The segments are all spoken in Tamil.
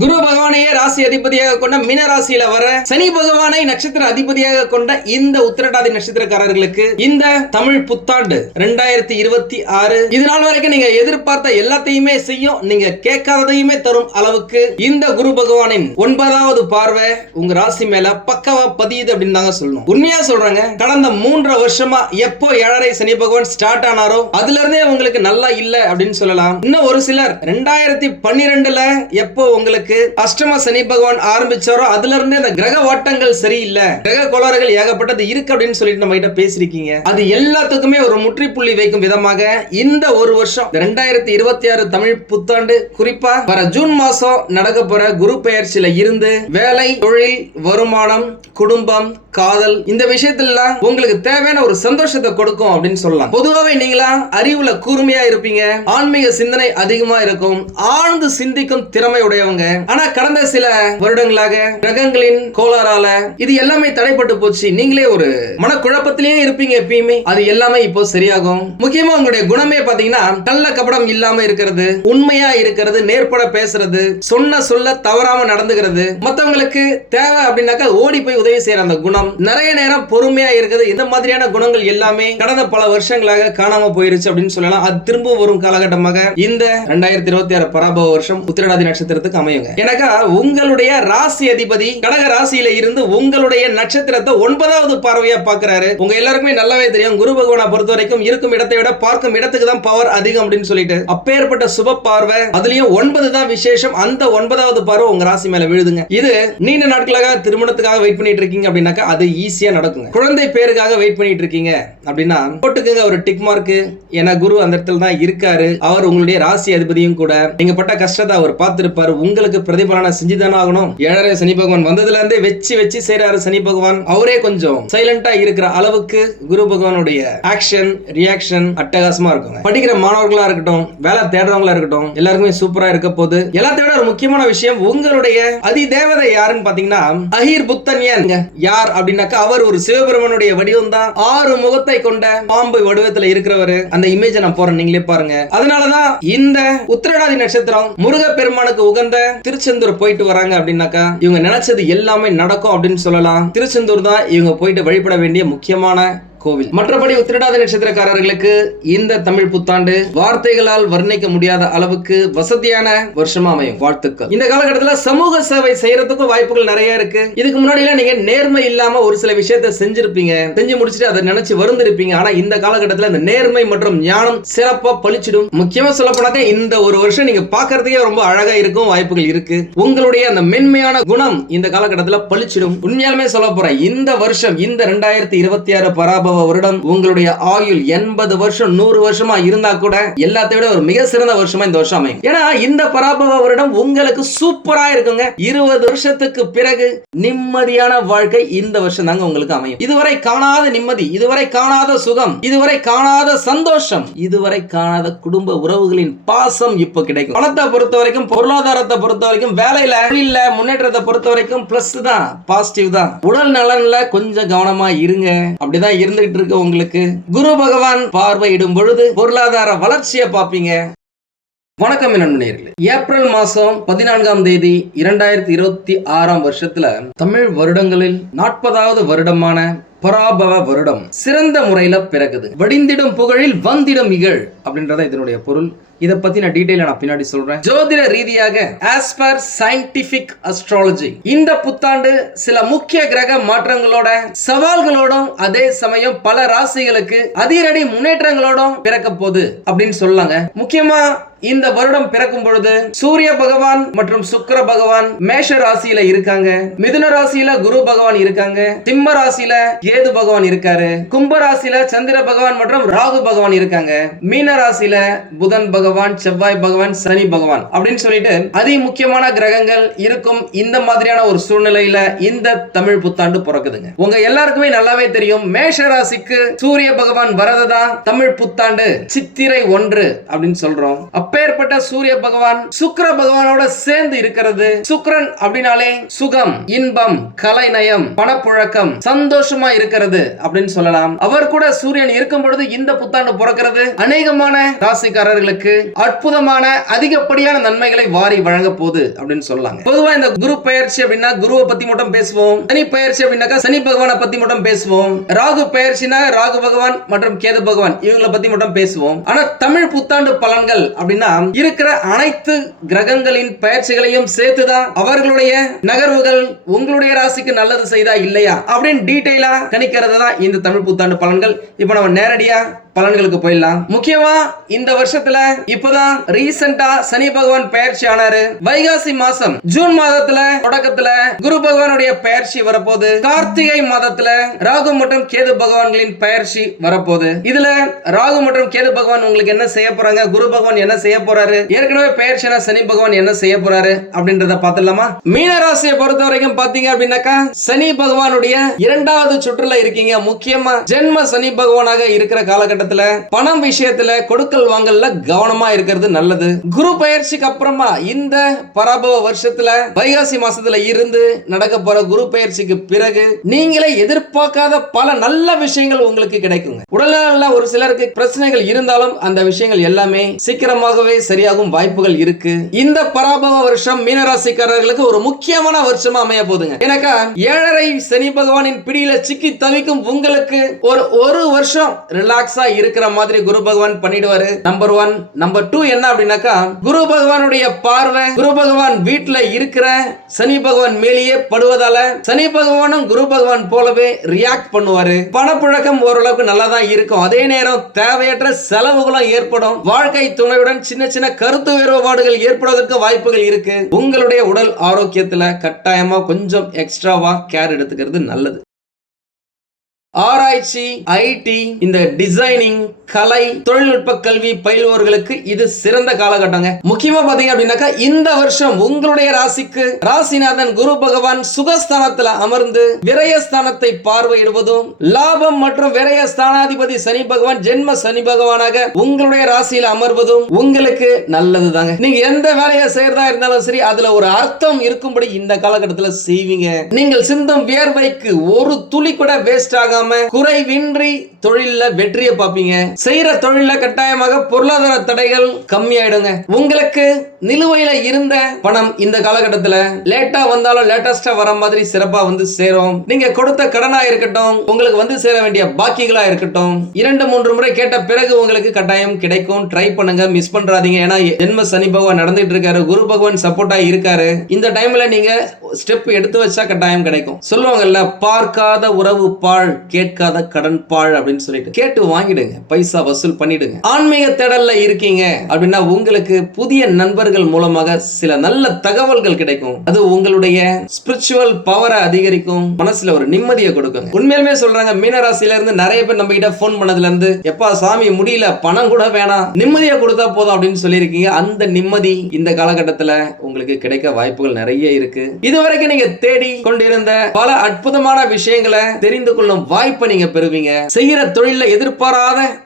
குரு பகவானையே ராசி அதிபதியாக கொண்ட மீன ராசியில வர சனி பகவானை நட்சத்திர அதிபதியாக கொண்ட இந்த உத்திரட்டாதி நட்சத்திரக்காரர்களுக்கு இந்த தமிழ் புத்தாண்டு 2026 இது நாள் வரைக்கும் நீங்க எதிர்பார்த்த எல்லாத்தையுமே செய்யும், நீங்க கேட்காததையுமே தரும் அளவுக்கு இந்த குரு பகவானின் 9வது பார்வை உங்க ராசி மேல பக்கவா பதியுது அப்படின்னு தாங்க சொல்லணும். உண்மையா சொல்றாங்க, கடந்த 3 வருஷமா எப்போ 7.5 சனி பகவான் ஸ்டார்ட் ஆனாரோ அதுல இருந்தே உங்களுக்கு நல்லா இல்ல அப்படின்னு சொல்லலாம். இன்னும் ஒரு சிலர் 2012ல எப்போ உங்களுக்கு அஷ்டம சனி பகவான் ஆரம்பிச்சாரோ அதுல இருந்தே இந்த கிரக ஓட்டங்கள் சரியில்லை, கிரக கோளாறுகள் ஏகப்பட்டது இருக்கு அப்படின்னு சொல்லிட்டு நம்ம கிட்ட பேசிருக்கீங்க. அது எல்லாத்துக்குமே ஒரு முற்றுப்புள்ளி வைக்கும் விதமாக இந்த ஒரு வருஷம் 2026 தமிழ் புத்தாண்டு, குறிப்பா வர ஜூன் மாசம் நடக்க போற குரு பெயர்ச்சியில இருந்து வேலை, தொழில், வருமானம், குடும்பம், காதல் இந்த விஷயத்துல உங்களுக்கு தேவையான ஒரு சந்தோஷத்தை கொடுக்கும் அப்படின்னு சொல்லலாம். பொதுவாகவே நீங்களா அறிவுல கூர்மையா இருப்பீங்க, ஆன்மீக சிந்தனை அதிகமா இருக்கும், ஆழ்ந்து சிந்திக்கும் திறமை உடையவங்க. ஆனா கடந்த சில வருடங்களாக கிரகங்களின் கோளாறால இது எல்லாமே தடைப்பட்டு போச்சு. நீங்களே ஒரு மனக்குழப்பத்திலேயே இருப்பீங்க எப்பயுமே. அது எல்லாமே இப்போ சரியாகும். முக்கியமா உங்களுடைய குணமே பாத்தீங்கன்னா கள்ள கபடம் இல்லாம இருக்கிறது, உண்மையா இருக்கிறது, நேர்பட பேசுறது, சொன்ன சொல்ல தவறாம நடந்துக்கிறது, மத்தவங்களுக்கு தேவை அப்படின்னாக்கா ஓடி போய் உதவி செய்யற அந்த குணம், நிறைய நேரம் பொறுமையா இருக்குது. இந்த மாதிரியான குணங்கள் எல்லாமே கடந்த பல வருஷங்களாக காணாம போயிருச்சு அப்படின்னு சொல்லலாம். அது திரும்ப வரும் காலகட்டமாக இந்த 2026 பராபவ வருஷம் உத்திரட்டாதி நட்சத்திரத்துக்கு அமையுங்க. எனக்கா உங்களுடைய ராசி அதிபதி கடக ராசியில இருந்து உங்களுடைய நட்சத்திரத்தை 9வது பார்வையா பாக்குறாரு. உங்க எல்லாருக்குமே நல்லாவே தெரியும், குரு பகவானை பொறுத்த வரைக்கும் இருக்கும் இடத்தை விட பார்க்கும் இடத்துக்கு தான் பவர் அதிகம் அப்படின்னு சொல்லிட்டு அப்பேற்பட்ட சுப பார்வை, அதுலயும் 9 தான் விசேஷம். அந்த 9வது பார்வை உங்க ராசி மேல விழுதுங்க. இது நீண்ட நாட்களாக திருமணத்துக்காக வெயிட் பண்ணிட்டு இருக்கீங்க அப்படின்னாக்கா அது ஈஸியா நடக்குங்க. குழந்தை பேருக்காக வெயிட் பண்ணிட்டு இருக்கீங்க அப்படின்னா போட்டுக்குங்க ஒரு டிக் மார்க். ஏன்னா குரு அந்த இடத்துல தான் இருக்காரு, அவர் உங்களுடைய ராசி அதிபதியும் கூட. நீங்க பட்ட கஷ்டத்தை அவர் பார்த்திருப்பாரு, உங்களுக்கு பிரதிபலனை செஞ்சுதானே ஆகணும். 7.5 சனி பகவான் வந்ததுல இருந்தே வச்சு செய்யறாரு சனி பகவான். அவரே கொஞ்சம் சைலண்டா இருக்கிற அளவுக்கு குரு பகவானுடைய ஆக்ஷன் ரியாக்ஷன் அட்டகாசமா இருக்குங்க. படிக்கிற மாணவர்களா இருக்கட்டும், வேலை தேடுறவங்களா இருக்கட்டும், எல்லாருக்குமே சூப்பரா இருக்க போது. எல்லாத்தையும் விட ஒரு முக்கியமான விஷயம், உங்களுடைய அதி தேவதை யாருன்னு பாத்தீங்கன்னா அஹீர் புத்தன் யார் அப்படின்னாக்கா அவர் ஒரு சிவபெருமனுடைய வடிவம் தான். 6 முகத்தை கொண்ட பாம்பு வடிவத்துல இருக்கிறவர். அந்த இமேஜ் நான் போறேன், நீங்களே பாருங்க. அதனாலதான் இந்த உத்திரட்டாதி நட்சத்திரம் முருக பெருமானுக்கு உகந்த திருச்செந்தூர் போயிட்டு வராங்க அப்படின்னாக்கா இவங்க நினைச்சது எல்லாமே நடக்கும் அப்படின்னு சொல்லலாம். திருச்செந்தூர் தான் இவங்க போயிட்டு வழிபட வேண்டிய முக்கியமான கோவில். மற்றபடி உத்திரட்டாதி நட்சத்திரக்காரர்களுக்கு இந்த தமிழ் புத்தாண்டு வார்த்தைகளால் வர்ணிக்க முடியாத அளவுக்கு வசதியான வருஷமா அமையும். வாழ்த்துக்கள். இந்த காலகட்டத்தில் சமூக சேவை செய்யறதுக்கும் வாய்ப்புகள் நிறைய இருக்கு. இதுக்கு முன்னாடி நீங்க நேர்மை இல்லாம ஒரு சில விஷயத்தை செஞ்சிருப்பீங்க, செஞ்சு முடிச்சுட்டு அதை நினைச்சு வருந்திருப்பீங்க. ஆனா இந்த காலகட்டத்தில் இந்த நேர்மை மற்றும் ஞானம் சிறப்பா பளிச்சிடும். முக்கியமா சொல்ல போனாக்க இந்த ஒரு வருஷம் நீங்க பாக்குறதுக்கே ரொம்ப அழகா இருக்கும், வாய்ப்புகள் இருக்கு. உங்களுடைய அந்த மென்மையான குணம் இந்த காலகட்டத்தில் பளிச்சிடும். உண்மையாலுமே சொல்ல போறேன், இந்த வருஷம் இந்த 2026 பராபவ வருடம் உங்களுடைய ஆயுள் 80 வருஷம் 100 வருஷமா இருந்தா கூட எல்லாத்தை விட ஒரு மிக சிறந்த வருஷமா இந்த வருஷம் அமையும். ஏன்னா இந்த பராபவ வருடம் உங்களுக்கு சூப்பரா இருக்குங்க. 20 வருஷத்துக்கு பிறகு நிம்மதியான வாழ்க்கை இந்த வருஷம் தாங்க உங்களுக்கு அமையும். இதுவரை காணாத நிம்மதி, இதுவரை காணாத சுகம், இதுவரை காணாத சந்தோஷம், இதுவரை காணாத குடும்ப உறவுகளின் பாசம் இப்ப கிடைக்கும். பணத்தை பொறுத்த வரைக்கும், பொருளாதாரத்தை பொறுத்த வரைக்கும், வேலையில தொழில்ல முன்னேற்றத்தை பொறுத்த வரைக்கும் பிளஸ் தான், பாசிட்டிவ் தான். உடல் நலன்ல கொஞ்சம் கவனமா இருங்க. அப்படிதான் இருந்துகிட்டு இருக்கு உங்களுக்கு. குரு பகவான் பார்வையிடும் பொழுது பொருளாதார வளர்ச்சியை பார்ப்பீங்க. வணக்கம் நண்பர்களே. ஏப்ரல் மாசம் 14ஆம் தேதி 2026 வருஷத்துல தமிழ் வருடங்களில் 40வது வருடமான பராபவ வருடம் சிறந்த முறையில பிறகுது. வடிந்திடும் புகழில் வந்திடும் இகழ் அப்படின்றத இதனுடைய பொருள். இத பத்தி நான் டீடைலா நான் பின்னாடி சொல்றேன். ஜோதிட ரீதியாக as per scientific astrology இந்த புத்தாண்டு சில முக்கிய கிரக மாற்றங்களோட சவால்களோடும் அதே சமயம் பல ராசிகளுக்கு அதிரடி முன்னேற்றங்களோடும் பிறக்க போகுது அப்படின்னு சொல்லாங்க. முக்கியமா இந்த வருடம் பிறக்கும் பொழுது சூரிய பகவான் மற்றும் சுக்கிர பகவான் மேஷ ராசியில இருக்காங்க, மிதுன ராசியில குரு பகவான் இருக்காங்க, சிம்ம ராசியில கேது பகவான் இருக்காரு, கும்ப ராசியில சந்திர பகவான் மற்றும் ராகு பகவான் இருக்காங்க, மீன ராசியில புதன் பகவான், செவ்வாய் பகவான், சனி பகவான் அப்படின்னு சொல்லிட்டு அதி முக்கியமான கிரகங்கள் இருக்கும். இந்த மாதிரியான ஒரு சூழ்நிலையில இந்த தமிழ் புத்தாண்டு பிறக்குதுங்க. உங்க எல்லாருக்குமே நல்லாவே தெரியும், மேஷ ராசிக்கு சூரிய பகவான் வரதுதான் தமிழ் புத்தாண்டு சித்திரை 1 அப்படின்னு சொல்றோம். அப்பேற்பட்ட சூரிய பகவான் சுக்கிர பகவானோட சேர்ந்து இருக்கிறது. சுக்கிரன் அப்படினாலே சுகம், இன்பம், கலைநயம், பணப்புழக்கம், சந்தோஷமா இருக்கிறது அப்படின்னு சொல்லலாம். அவர் கூட சூரியன் இருக்கும் பொழுது இந்த புத்தாண்டு பிறக்கிறது அநேகமான ராசிக்காரர்களுக்கு அற்புதமான அதிகப்படியான நன்மைகளை வாரி வழங்க போகுது அப்படின்னு சொல்லலாம். பொதுவா இந்த குரு பெயர்ச்சி அப்படின்னா குருவை பத்தி மட்டும் பேசுவோம். சனி பெயர்ச்சி அப்படின்னாக்கா சனி பகவானை பத்தி மட்டும் பேசுவோம். ராகு பெயர்ச்சினா ராகு பகவான் மற்றும் கேது பகவான் இவங்களை பத்தி மட்டும் பேசுவோம். ஆனா தமிழ் புத்தாண்டு பலன்கள் அப்படின்னா இருக்கிற அனைத்து கிரகங்களின் பெயர்ச்சிகளையும் சேர்த்துதான் அவர்களுடைய நகர்வுகள் உங்களுடைய ராசிக்கு நல்லது செய்தா இல்லையா அப்படின்னு டீடைலா கணிக்கிறது தான் இந்த தமிழ் புத்தாண்டு பலன்கள். இப்ப நம்ம நேரடியா பலன்களுக்கு போயிடலாம். முக்கியமா இந்த வருஷத்துல இப்பதான் ரீசெண்டா சனி பகவான் பெயர்ச்சி ஆனாரு. வைகாசி மாசம் ஜூன் மாதத்துல தொடக்கத்துல குரு பகவானுடைய பெயர்ச்சி வரப்போகுது. கார்த்திகை மாதத்துல ராகு மற்றும் கேது பகவான்களின் பெயர்ச்சி வரப்போகுது. இதுல ராகு மற்றும் கேது பகவான் உங்களுக்கு என்ன செய்ய போறாங்க, குரு பகவான் என்ன செய்ய போறாரு, ஏற்கனவே பெயர்ச்சினா சனி பகவான் என்ன செய்ய போறாரு அப்படின்றத பாத்துடலாமா? மீன ராசியை பொறுத்த வரைக்கும் பாத்தீங்க அப்படின்னாக்கா சனி பகவானுடைய இரண்டாவது சுற்றுல இருக்கீங்க. முக்கியமா ஜென்ம சனி பகவானாக இருக்கிற காலகட்டம் பணம் விஷயத்துல கொடுக்கல் வாங்கல்ல கவனமா இருக்கிறது நல்லது. குரு பெயர்ச்சிக்கு அப்புறமா இந்த பராபவ வருஷத்துல வைகாசி மாசத்துல இருந்து நடக்க போற குரு பெயர்ச்சிக்கு பிறகு நீங்களே எதிர்பார்க்காத பல நல்ல விஷயங்கள் உங்களுக்கு கிடைக்குங்க. உடல்நல ஒரு சிலருக்கு பிரச்சனைகள் இருந்தாலும் அந்த விஷயங்கள் எல்லாமே சீக்கிரமாகவே சரியாகும் வாய்ப்புகள் இருக்கு. இந்த பராபவ வருஷம் மீனராசிக்காரர்களுக்கு ஒரு முக்கியமான வருஷமா அமைய போதுங்க. எனக்கா 7.5 சனி பகவானின் பிடியில சிக்கி தவிக்கும் உங்களுக்கு ஒரு வருஷம் ரிலாக்ஸா இருக்கிற மாதிரி குரு பகவான் பண்ணிடுவாரு. நம்பர் 1. நம்பர் 2 என்ன அப்படின்னாக்கா குரு பகவானுடைய பார்வை குரு பகவான் வீட்டுல இருக்கிற சனி பகவான் மேலேயே படுவதால சனி பகவானும் குரு பகவான் போலவே ரியாக்ட் பண்ணுவாரு. பணப்புழக்கம் ஓரளவுக்கு நல்லா தான் இருக்கும். அதே நேரம் தேவையற்ற செலவுகளும் ஏற்படும். வாழ்க்கை துணையுடன் சின்ன சின்ன கருத்து வேறுபாடுகள் ஏற்படுவதற்கு வாய்ப்புகள் இருக்கு. உங்களுடைய உடல் ஆரோக்கியத்துல கட்டாயமா கொஞ்சம் எக்ஸ்ட்ராவா கேர் எடுத்துக்கிறது நல்லது. ஆராய்ச்சி, ஐடி, இந்த டிசைனிங், கலை, தொழில்நுட்ப கல்வி பயில்வோர்களுக்கு இது சிறந்த காலகட்டங்க. முக்கியமா பாத்தீங்க அப்படின்னாக்கா இந்த வருஷம் உங்களுடைய ராசிக்கு ராசிநாதன் குரு பகவான் சுகஸ்தானத்துல அமர்ந்து விரயஸ்தானத்தை பார்வையிடுவதும் லாபம் மற்றும் விரய ஸ்தானாதிபதி சனி பகவான் ஜென்ம சனி பகவானாக உங்களுடைய ராசியில் அமர்வதும் உங்களுக்கு நல்லது தாங்க. நீங்க எந்த வேலையை செய்யறதா இருந்தாலும் சரி அதுல ஒரு அர்த்தம் இருக்கும்படி இந்த காலகட்டத்தில் செய்வீங்க. நீங்கள் சிந்தும் வியர்வைக்கு ஒரு துளி கூட வேஸ்ட் ஆகாம குறைவின்றி தொழில வெற்றியை பார்ப்பீங்க. செய்யற தொழில கட்டாயமாக பொருளாதார தடைகள் கம்மியாயிடுங்க. உங்களுக்கு நிலுவையில இருந்த பணம் இந்த காலகட்டத்தில் லேட்டா வந்தாலும் லேட்டஸ்டா வர மாதிரி சிறப்பா வந்து சேரும். நீங்க கொடுத்த கடனா இருக்கட்டும், உங்களுக்கு வந்து சேர வேண்டிய பாக்கிகளா இருக்கட்டும், 2-3 முறை கேட்ட பிறகு உங்களுக்கு கட்டாயம் கிடைக்கும். ட்ரை பண்ணுங்க, மிஸ் பண்றாதீங்க. ஏன்னா ஜென்ம சனி பகவான் நடந்துட்டு இருக்காரு, குரு பகவான் சப்போர்ட்டா இருக்காரு. இந்த டைம்ல நீங்க ஸ்டெப் எடுத்து வச்சா கட்டாயம் கிடைக்கும். சொல்லுவாங்கல்ல, பார்க்காத உறவு பாழ், கேட்காத கடன் பாழ் அப்படின்னு சொல்லிட்டு கேட்டு வாங்கிடுங்க, பைசா வசூல் பண்ணிடுங்க. ஆன்மீக தேடல்ல இருக்கீங்க அப்படின்னா உங்களுக்கு புதிய நண்பர்கள் மூலமாக சில நல்ல தகவல்கள் கிடைக்கும். அது உங்களுடைய ஸ்பிரிச்சுவல் பவரை அதிகரிக்கும், மனசுல ஒரு நிம்மதியை கொடுக்குங்க. உண்மையிலுமே சொல்றாங்க, மீனராசில இருந்து நிறைய பேர் நம்ம கிட்ட போன் பண்ணதுல இருந்து எப்பா சாமி முடியல, பணம் கூட வேணாம், நிம்மதியை கொடுத்தா போதும் அப்படின்னு சொல்லியிருக்கீங்க. அந்த நிம்மதி இந்த காலகட்டத்தில் உங்களுக்கு கிடைக்க வாய்ப்புகள் நிறைய இருக்கு. இதுவரைக்கும் நீங்க தேடி கொண்டிருந்த பல அற்புதமான விஷயங்களை தெரிந்து கொள்ளும் வாய்ப்பை நீங்க பெறுவீங்க. செய்யற தொழில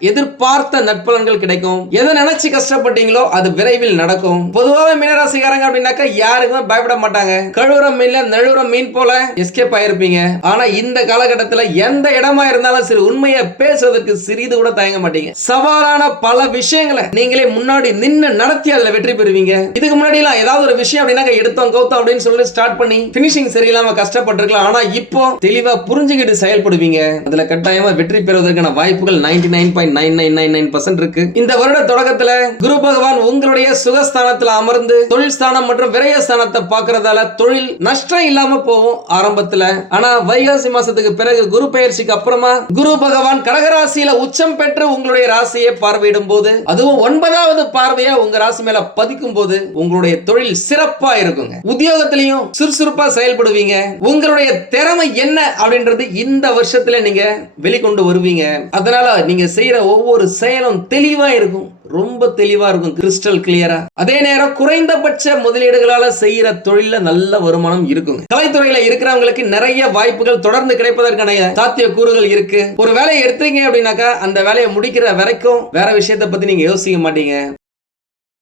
எதிர்பார்த்த நற்பலன்கள் கிடைக்கும். எதை நினைச்சு கஷ்டப்பட்டீங்களோ அது விரைவில் நடக்கும். பொதுவாக மீனராசிக்காரங்க அப்படின்னாக்கா யாருக்குமே பயப்பட மாட்டாங்க. கழுவுற மீன்ல நழுவுற மீன் போல எஸ்கேப் ஆயிருப்பீங்க. ஆனா இந்த காலகட்டத்தில் எந்த இடமா இருந்தாலும் சரி உண்மையை பேசுவதற்கு சிறிது கூட தயங்க மாட்டீங்க. சவாலான பல விஷயங்களை நீங்களே முன்னாடி நின்று நடத்தி அதுல வெற்றி பெறுவீங்க. இதுக்கு முன்னாடி எல்லாம் ஏதாவது ஒரு விஷயம் அப்படின்னா எடுத்தோம் கௌத்தம் அப்படின்னு சொல்லி ஸ்டார்ட் பண்ணி பினிஷிங் சரியில்லாம கஷ்டப்பட்டிருக்கலாம். ஆனா இப்போ தெளிவா புரிஞ்சுக்கிட்டு செயல்படுவீங்க. அதுல கட்டாயமா வெற்றி பெறுவதற்கான வாய்ப்புகள் 99.9999% இருக்கு. இந்த வருட தொடக்கத்துல குரு பகவான் உங்களுடைய சுகஸ்தானத்துல அமர்ந்து தொழில் ஸ்தானம் மற்றும் விரயஸ்தானத்தை பார்க்கறதால தொழில் நஷ்டம் இல்லாம போகும் ஆரம்பத்துல. ஆனா வைகாசி மாசத்துக்கு பிறகு குரு பெயர்ச்சிக்கு அப்புறமா குரு பகவான் கடகராசியில உச்சம் பெற்று உங்களுடைய ராசியை பார்வையிடும் போது, அதுவும் 9வது பார்வையா உங்க ராசி மேல பதிக்கும் போது உங்களுடைய தொழில் சிறப்பா இருக்குங்க. உத்தியோகத்திலையும் சுறுசுறுப்பா செயல்படுவீங்க. உங்களுடைய திறமை என்ன அப்படின்றது இந்த வருஷத்துல நீங்க வெளிக்கொண்டு வருவீங்க. அதனால நீங்க செய்யற ஒவ்வொரு செயலும் தெளிவா இருக்கும், ரொம்ப தெளிவா இருக்கும், கிறிஸ்டல் கிளியரா. அதே நேரம் குறைந்தபட்ச முதலீடுகளால செய்யற தொழில நல்ல வருமானம் இருக்குங்க. கலைத்துறையில இருக்கிறவங்களுக்கு நிறைய வாய்ப்புகள் தொடர்ந்து கிடைப்பதற்கான சாத்திய கூறுகள் இருக்கு. ஒரு வேலையை எடுத்தீங்க அப்படின்னாக்கா அந்த வேலையை முடிக்கிற வரைக்கும் வேற விஷயத்தை பத்தி நீங்க யோசிக்க மாட்டீங்க.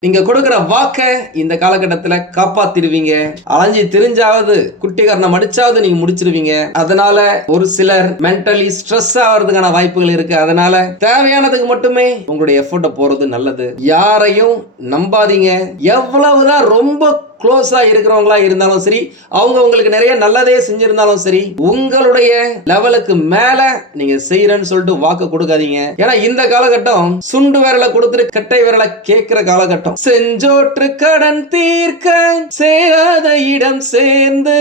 நீங்க கொடுக்கிற வாக்க இந்த காலகட்டத்துல காப்பாத்திருவீங்க. அலைஞ்சி தெரிஞ்சாவது குட்டிகாரனை அடிச்சாவது நீங்க முடிச்சிருவீங்க. அதனால ஒரு சிலர் மென்டலி ஸ்ட்ரெஸ் ஆகிறதுக்கான வாய்ப்புகள் இருக்கு. அதனால தேவையானதுக்கு மட்டுமே உங்களுடைய எஃபோர்ட்டை போறது நல்லது. யாரையும் நம்பாதீங்க. எவ்வளவுதான் ரொம்ப க்ளோஸா இருக்கிறவங்களா இருந்தாலும் சரி, அவங்க உங்களுக்கு நிறைய நல்லதே செஞ்சிருந்தாலும் சரி, உங்களுடைய லெவலுக்கு மேல நீங்க செய்யறேன்னு சொல்லிட்டு வாக்கு கொடுக்காதீங்க. ஏன்னா இந்த காலகட்டம் சுண்டு விரலை கொடுத்துட்டு கட்டை விரலை கேட்கிற காலகட்டம். செஞ்சோற்று கடன் தீர்க்க சேராத இடம் சேர்ந்து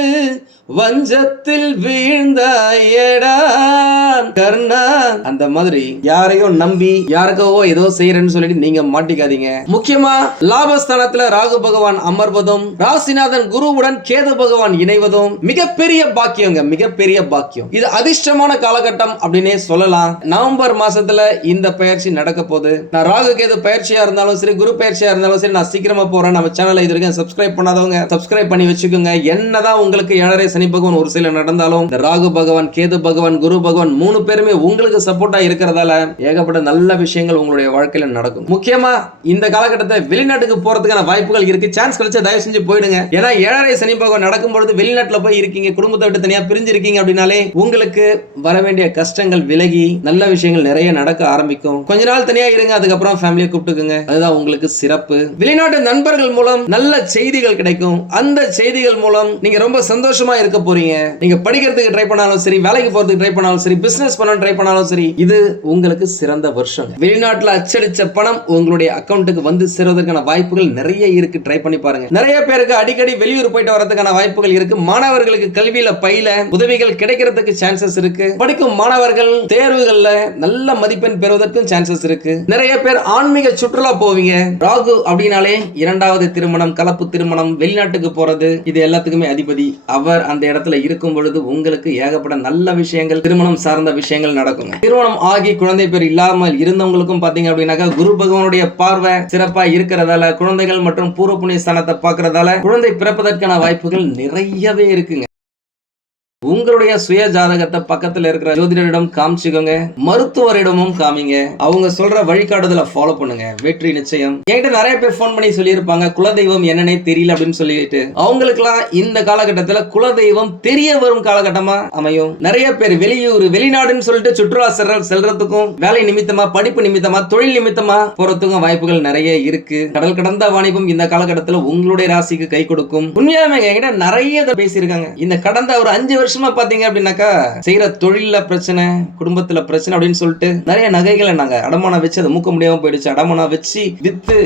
வஞ்சத்தில் வீழ்ந்தாயடா கர்ணா. அந்த மாதிரி யாரையும் நம்பி யாருக்கோ ஏதோ செய்யறேன்னு சொல்லிட்டு நீங்க மாட்டிக்காதீங்க. முக்கியமா லாபஸ்தானத்துல ராகு பகவான் அமர்வதும் ராசிநாதன் குருவுடன் கேது பகவான் இணைவதும் மிகப்பெரிய பாக்கியங்க, மிகப்பெரிய பாக்கியம். இது அதிர்ஷ்டமான காலகட்டம் அப்படின்னே சொல்லலாம். நவம்பர் மாசத்துல இந்த பயிற்சி நடக்க போகுது. நான் ராகு கேது பயிற்சியா இருந்தாலும் சரி, குரு பயிற்சியா இருந்தாலும் சரி, நான் சீக்கிரமா போறேன். நம்ம சேனலை இது வரைக்கும் சப்ஸ்கிரைப் பண்ணாதவங்க சப்ஸ்கிரைப் பண்ணி வச்சுக்கோங்க. என்னதான் உங்களுக்கு 7.5 சனி பகவான் ஒரு சில நடந்தாலும் ராகு பகவான், கேது பகவான், குரு பகவான் 3 பேருமே உங்களுக்கு சப்போர்ட்டா இருக்கிறதால ஏகப்பட்ட நல்ல விஷயங்கள் உங்களுடைய வாழ்க்கையில நடக்கும். முக்கியமா இந்த காலகட்டத்தை வெளிநாட்டுக்கு போறதுக்கான வாய்ப்புகள் இருக்கு. சான்ஸ் கிடைச்சா தயவு செஞ்சு போயிடுங்க. ஏன்னா 7.5 சனி பகவான் நடக்கும்போது வெளிநாட்டுல போய் இருக்கீங்க, குடும்பத்தை விட்டு தனியா பிரிஞ்சிருக்கீங்க அப்படின்னாலே உங்களுக்கு வர வேண்டிய கஷ்டங்கள் விலகி நல்ல விஷயங்கள் நிறைய நடக்க ஆரம்பிக்கும். கொஞ்ச நாள் தனியா இருங்க, அதுக்கப்புறம் ஃபேமிலியை கூப்பிட்டுக்குங்க. அதுதான் உங்களுக்கு சிறப்பு. வெளிநாட்டு நண்பர்கள் மூலம் நல்ல செய்திகள் கிடைக்கும். அந்த செய்திகள் மூலம் நீங்க ரொம்ப சந்தோஷமா இருக்க போறீங்க. நீங்க படிக்கிறதுக்கு ட்ரை பண்ணாலும் சரி, வேலைக்கு போறதுக்கு ட்ரை பண்ணாலும் சரி, பிசினஸ் பண்ண ட்ரை பண்ணாலும் சரி, இது உங்களுக்கு சிறந்த வருஷம். வெளிநாட்டுல அச்சடிச்ச பணம் உங்களுடைய அக்கவுண்ட்டுக்கு வந்து சேருவதற்கான வாய்ப்புகள் நிறைய இருக்கு. ட்ரை பண்ணி பாருங்க. நிறைய பேருக்கு அடிக்கடி வெளியூர் போயிட்டு வரதுக்கான வாய்ப்புகள் இருக்கு. மாணவர்களுக்கு கல்வியில பயில உதவிகள் கிடைக்கிறதுக்கு சான்சஸ் இருக்கு. படிக்கும் மாணவர்கள் தேர்வுகள்ல நல்ல மதிப்பெண் பெறுவதற்கும் சான்சஸ் இருக்கு. நிறைய பேர் ஆன்மீக சுற்றுலா போவீங்க. ராகு அப்படின்னாலே 2வது திருமணம், கலப்பு திருமணம், வெளிநாட்டுக்கு போறது, இது எல்லாத்துக்குமே அதிபதி. அவர் அந்த இடத்துல இருக்கும் பொழுது உங்களுக்கு ஏகப்பட்ட நல்ல விஷயங்கள், திருமணம் சார்ந்த விஷயங்கள் நடக்கும். திருமணம் ஆகி குழந்தை பேர் இல்லாமல் இருந்தவங்களுக்கும் பாத்தீங்க அப்படின்னாக்கா குரு பகவானுடைய பார்வை சிறப்பா இருக்கிறதால, குழந்தைகள் மற்றும் பூர்வ புண்ணிய ஸ்தானத்தை பார்க்கறதால குழந்தை பிறப்பதற்கான வாய்ப்புகள் நிறையவே இருக்குங்க. உங்களுடைய சுய ஜாதகத்தை பக்கத்துல இருக்கிற ஜோதிடரிடம் காமிச்சுக்கோங்க. மருத்துவரிடமும் காமிங்க. அவங்க சொல்ற வழிகாட்டுதலை ஃபாலோ பண்ணுங்க. வெற்றி நிச்சயம். என்கிட்ட நிறைய பேர் போன் பண்ணி சொல்லியிருப்பாங்க, குலதெய்வம் என்னன்னே தெரியல அப்படின்னு சொல்லிட்டு. அவங்களுக்குலாம் இந்த காலகட்டத்துல குலதெய்வம் தெரிய வரும் காலகட்டமா அமையும். நிறைய பேர் வெளியூர், வெளிநாடுன்னு சொல்லிட்டு சுற்றுலா செல்றதுக்கும், வேலை நிமித்தமா, படிப்பு நிமித்தமா, தொழில் நிமித்தமா போறதுக்கும் வாய்ப்புகள் நிறைய இருக்கு. கடல் கடந்த வாணிபம் இந்த காலகட்டத்துல உங்களுடைய ராசிக்கு கை கொடுக்கும். உண்மையாவே என்கிட்ட நிறைய பேசியிருக்காங்க. இந்த கடந்த ஒரு 5 வருஷம் பாத்தீங்க அப்படின்னாக்கா செய்யற தொழில பிரச்சனை, குடும்பத்துல பிரச்சனை அப்படின்னு சொல்லிட்டு நிறைய நகைகளை நாங்க அடமானம் வச்சு அதை மூக்க முடியாம போயிடுச்சு. அடமானம் வச்சு வித்து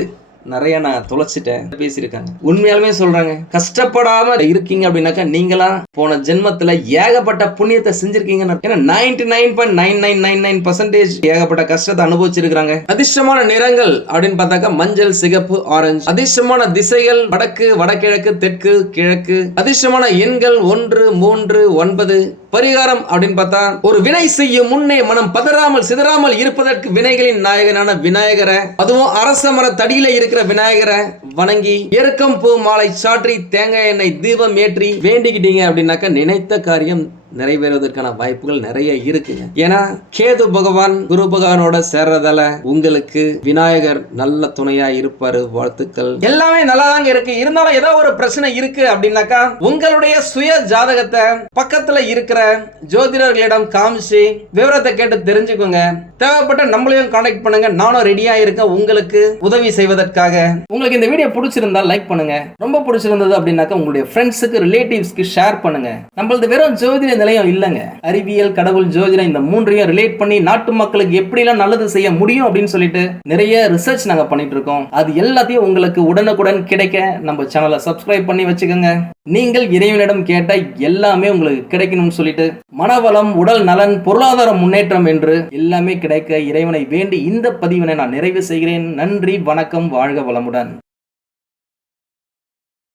நிறைய நான் தொலைச்சிட்டேன் பேசியிருக்காங்க. உண்மையாலுமே சொல்றாங்க, கஷ்டப்படாம இருக்கீங்க அப்படின்னாக்கா நீங்களா போன ஜென்மத்துல ஏகப்பட்ட புண்ணியத்தை செஞ்சிருக்கீங்க. ஏன்னா 99.9999% ஏகப்பட்ட கஷ்டத்தை அனுபவிச்சிருக்காங்க. அதிர்ஷ்டமான நிறங்கள் அப்படின்னு பார்த்தாக்கா மஞ்சள், சிகப்பு, ஆரஞ்சு. அதிர்ஷ்டமான திசைகள் வடக்கு, வடகிழக்கு, தெற்கு, கிழக்கு. அதிர்ஷ்டமான எண்கள் 1, 3, 9. பரிகாரம் அப்படின்னு பார்த்தா, ஒரு வினை செய்யும் முன்னே மனம் பதறாமல் சிதறாமல் இருப்பதற்கு வினைகளின் நாயகனான விநாயகரை, அதுவும் அரச மர தடியில இருக்கிற விநாயகரை வணங்கி எருக்கம் பூ மாலை சாற்றி தேங்காய் எண்ணெய் தீபம் ஏற்றி வேண்டிக்கிட்டீங்க அப்படின்னாக்க நினைத்த காரியம் நிறைவேறுவதற்கான வாய்ப்புகள் நிறைய இருக்குங்க. ஏன்னா கேது பகவான் குரு பகவானோட சேர்றதால உங்களுக்கு விநாயகர் நல்ல துணையா இருப்பாரு. வாழ்த்துக்கள். எல்லாமே நல்லா தாங்க இருக்கு. இருந்தாலும் ஏதோ ஒரு பிரச்சனை இருக்கு அப்படின்னாக்கா உங்களுடைய சுய ஜாதகத்தை பக்கத்துல இருக்கிற ஜோதிடர்களிடம் காமிச்சு விவரத்தை கேட்டு தெரிஞ்சுக்கோங்க. தேவைப்பட்ட நம்மளையும் கான்டாக்ட் பண்ணுங்க. நானும் ரெடியா இருக்கேன் உங்களுக்கு உதவி செய்வதற்காக. உங்களுக்கு இந்த வீடியோ பிடிச்சிருந்தா லைக் பண்ணுங்க. ரொம்ப பிடிச்சிருந்தது அப்படின்னாக்கா உங்களுடைய ஃப்ரெண்ட்ஸுக்கு, ரிலேட்டிவ்ஸ்க்கு ஷேர் பண்ணுங்க. நம்மளது வெறும் ஜோதிட நிலையம் இல்லங்க. அறிவியல், கடவுள், ஜோதிடம் இந்த 3ஐயும் ரிலேட் பண்ணி நாட்டு மக்களுக்கு எப்படி எல்லாம் நல்லது செய்ய முடியும் அப்படின்னு சொல்லிட்டு நிறைய ரிசர்ச் நாங்க பண்ணிட்டு இருக்கோம். அது எல்லாத்தையும் உங்களுக்கு உடனுக்குடன் கிடைக்க நம்ம சேனலை சப்ஸ்கிரைப் பண்ணி வச்சுக்கோங்க. நீங்கள் இறைவனிடம் கேட்ட எல்லாமே உங்களுக்கு கிடைக்கணும்னு சொல்லிட்டு மனவளம், உடல் நலன், பொருளாதார முன்னேற்றம் என்று எல்லாமே கிடைக்க இறைவனை வேண்டி இந்த பதிவினை நான் நிறைவு செய்கிறேன். நன்றி, வணக்கம், வாழ்க வளமுடன்.